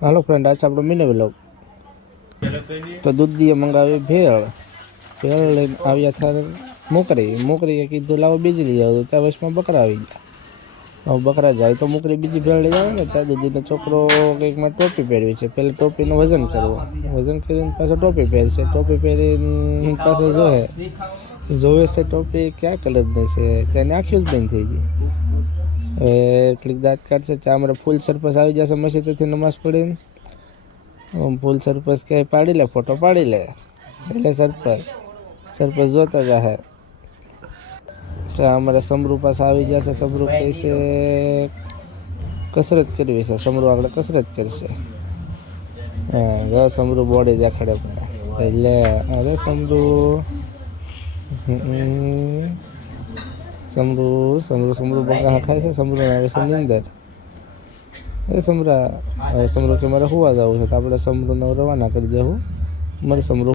હાલો friend, આજ આપણો mini vlog. તો દૂધીએ મંગાવી ભેળ લઈને આવ્યા થાર મોકરીએ કીધું લાવો બીજી લઈ આવો. ત્યાં વચમાં બકરા આવી ગયા. હવે બકરા જાય તો મોકરી બીજી ભેળ લઈ આવે ને. ત્યાં દૂધીનો છોકરો કંઈકમાં ટોપી પહેરવી છે. પહેલાં ટોપીનું વજન કરવું, વજન કરીને પાછો ટોપી પહેરશે. ટોપી પહેરીને પાછો જોવે છે ટોપી કયા કલરની છે. ત્યાંની આંખી જ બંધ થઈ ગઈ. હવે ક્લિક દાંત કાઢશે. ત્યાં અમારે ફૂલ સરપસ આવી જશે મસ્જિદેથી નમાઝ પડીને. ફૂલ સરપસ કે પાડી લે, ફોટો પાડી લે. એટલે સરપસ જોતા જાહે. ત્યાં અમારે સમરૂ પાસે આવી જશે. સમરૂ કહે છે કસરત કરવી છે. સમરૂ આગળ કસરત કરશે. હા, સમરૂ બોડી દેખાડે એટલે અરે સમરૂ સમરૂ બગા ખાય છે. સમરૂ આવે છે નીંદર. સમરૂ કે મારે હોવા જવું છે, તો આપણે સમરૂને રવાના કરી દેવું. મારે સમરૂ